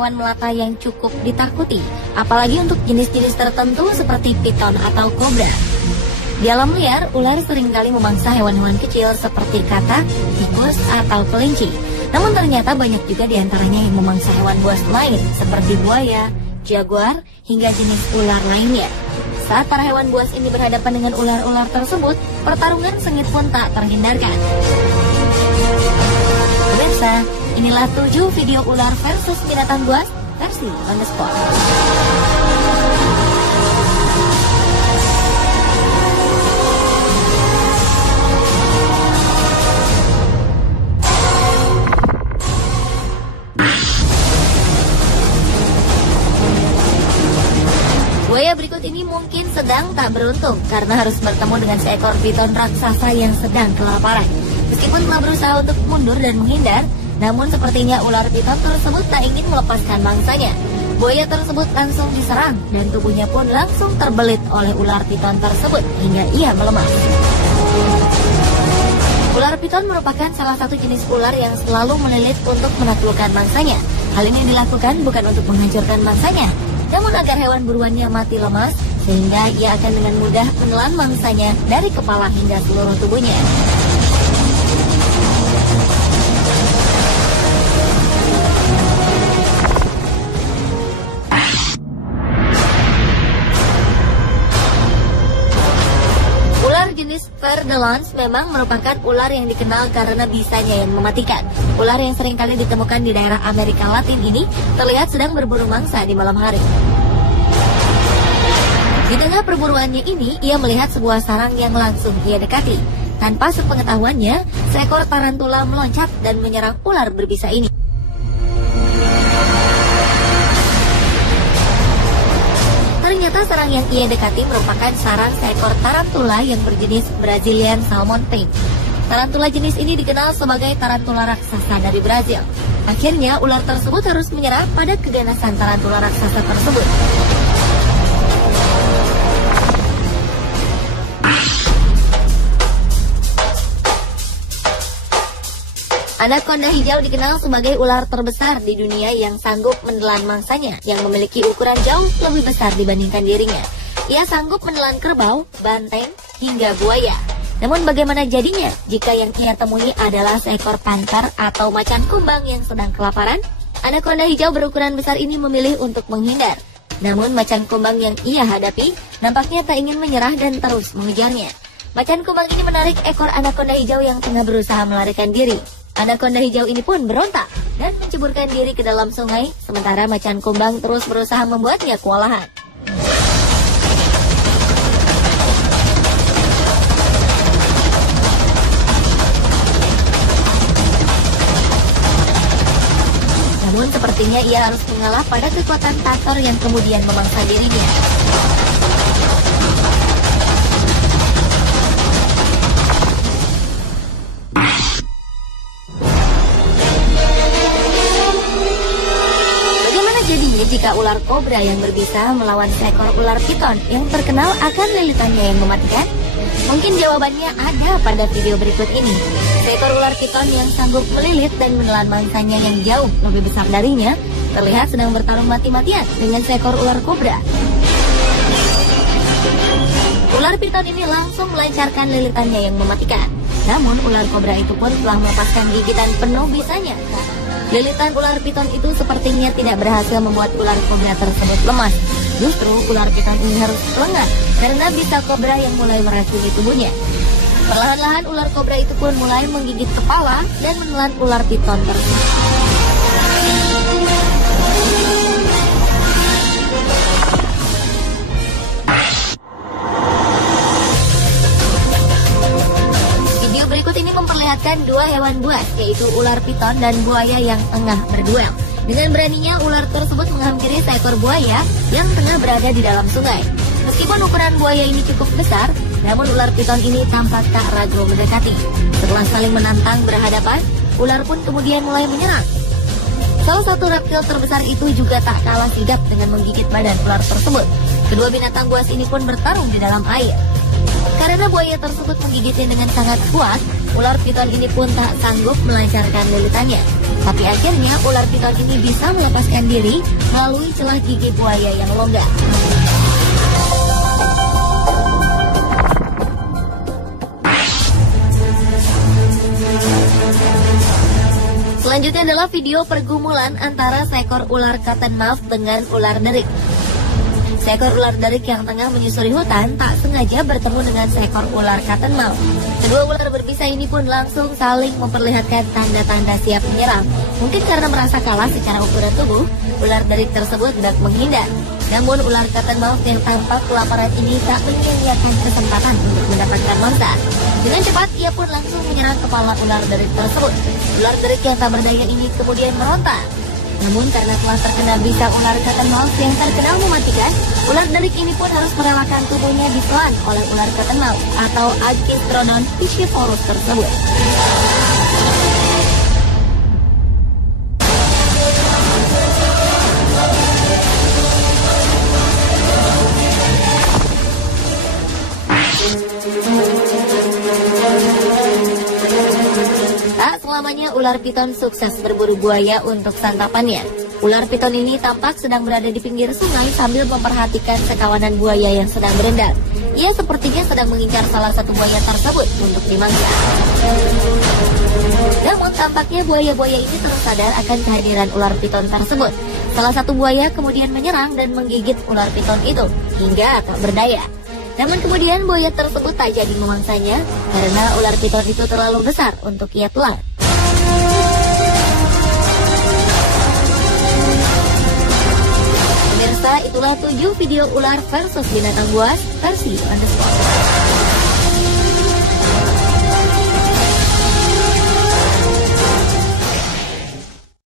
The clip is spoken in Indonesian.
hewan melata yang cukup ditakuti, apalagi untuk jenis-jenis tertentu seperti piton atau kobra. Di alam liar, ular seringkali memangsa hewan-hewan kecil seperti katak, tikus, atau kelinci. Namun ternyata banyak juga diantaranya yang memangsa hewan buas lain seperti buaya, jaguar, hingga jenis ular lainnya. Saat para hewan buas ini berhadapan dengan ular-ular tersebut, pertarungan sengit pun tak terhindarkan. Pemirsa, inilah 7 video ular versus binatang buas versi on the spot. Buaya berikut ini mungkin sedang tak beruntung karena harus bertemu dengan seekor piton raksasa yang sedang kelaparan. Meskipun telah berusaha untuk mundur dan menghindar, namun sepertinya ular piton tersebut tak ingin melepaskan mangsanya. Buaya tersebut langsung diserang dan tubuhnya pun langsung terbelit oleh ular piton tersebut hingga ia melemah. Ular piton merupakan salah satu jenis ular yang selalu melilit untuk menaklukkan mangsanya. Hal ini dilakukan bukan untuk menghancurkan mangsanya, namun agar hewan buruannya mati lemas, sehingga ia akan dengan mudah menelan mangsanya dari kepala hingga seluruh tubuhnya. Ular jenis ver de lans memang merupakan ular yang dikenal karena bisanya yang mematikan. Ular yang seringkali ditemukan di daerah Amerika Latin ini terlihat sedang berburu mangsa di malam hari. Di tengah perburuannya ini, ia melihat sebuah sarang yang langsung ia dekati. Tanpa sepengetahuannya, seekor tarantula meloncat dan menyerang ular berbisa ini. Ternyata sarang yang ia dekati merupakan sarang seekor tarantula yang berjenis Brazilian Salmon Tail. Tarantula jenis ini dikenal sebagai tarantula raksasa dari Brazil. Akhirnya, ular tersebut harus menyerah pada keganasan tarantula raksasa tersebut. Anaconda hijau dikenal sebagai ular terbesar di dunia yang sanggup menelan mangsanya yang memiliki ukuran jauh lebih besar dibandingkan dirinya. Ia sanggup menelan kerbau, banteng, hingga buaya. Namun bagaimana jadinya jika yang ia temui adalah seekor panter atau macan kumbang yang sedang kelaparan? Anaconda hijau berukuran besar ini memilih untuk menghindar. Namun macan kumbang yang ia hadapi nampaknya tak ingin menyerah dan terus mengejarnya. Macan kumbang ini menarik ekor anaconda hijau yang tengah berusaha melarikan diri. Anaconda hijau ini pun berontak dan menceburkan diri ke dalam sungai, sementara macan kumbang terus berusaha membuatnya kewalahan. Namun sepertinya ia harus mengalah pada kekuatan tator yang kemudian memangsa dirinya. Jika ular kobra yang berbisa melawan seekor ular piton yang terkenal akan lilitannya yang mematikan? Mungkin jawabannya ada pada video berikut ini. Seekor ular piton yang sanggup melilit dan menelan mangsanya yang jauh lebih besar darinya terlihat sedang bertarung mati-matian dengan seekor ular kobra. Ular piton ini langsung melancarkan lilitannya yang mematikan. Namun ular kobra itu pun telah melepaskan gigitan penuh bisanya. Lilitan ular piton itu sepertinya tidak berhasil membuat ular kobra tersebut lemas. Justru ular piton ini harus lengah karena bisa kobra yang mulai meracuni tubuhnya. Perlahan-lahan ular kobra itu pun mulai menggigit kepala dan menelan ular piton tersebut. Berikut ini memperlihatkan dua hewan buas, yaitu ular piton dan buaya yang tengah berduel. Dengan beraninya ular tersebut menghampiri seekor buaya yang tengah berada di dalam sungai. Meskipun ukuran buaya ini cukup besar, namun ular piton ini tampak tak ragu mendekati. Setelah saling menantang berhadapan, ular pun kemudian mulai menyerang. Salah satu reptil terbesar itu juga tak kalah sigap dengan menggigit badan ular tersebut. Kedua binatang buas ini pun bertarung di dalam air. Karena buaya tersebut menggigitnya dengan sangat kuat, ular piton ini pun tak sanggup melancarkan lilitannya. Tapi akhirnya ular piton ini bisa melepaskan diri melalui celah gigi buaya yang longgar. Selanjutnya adalah video pergumulan antara seekor ular cottonmouth dengan ular derik. Seekor ular derik yang tengah menyusuri hutan tak sengaja bertemu dengan seekor ular cottonmouth. Kedua ular berbisa ini pun langsung saling memperlihatkan tanda-tanda siap menyerang. Mungkin karena merasa kalah secara ukuran tubuh, ular derik tersebut hendak menghindar. Namun ular cottonmouth yang tampak kelaparan ini tak menyia-nyiakan kesempatan untuk mendapatkan mangsa. Dengan cepat ia pun langsung menyerang kepala ular derik tersebut. Ular derik yang tak berdaya ini kemudian meronta. Namun karena telah terkena bisa ular cottonmouth yang terkenal mematikan, ular derik ini pun harus merelakan tubuhnya ditelan oleh ular cottonmouth atau Agkistrodon piscivorus tersebut. Tak selamanya ular piton sukses berburu buaya untuk santapannya. Ular piton ini tampak sedang berada di pinggir sungai sambil memperhatikan sekawanan buaya yang sedang berendam. Ia sepertinya sedang mengincar salah satu buaya tersebut untuk dimangsa. Namun tampaknya buaya-buaya ini tersadar akan kehadiran ular piton tersebut. Salah satu buaya kemudian menyerang dan menggigit ular piton itu hingga tak berdaya. Namun kemudian buaya tersebut tak jadi memangsanya karena ular piton itu terlalu besar untuk ia telan. Pemirsa, itulah 7 video ular versus binatang buas versi On The Spot.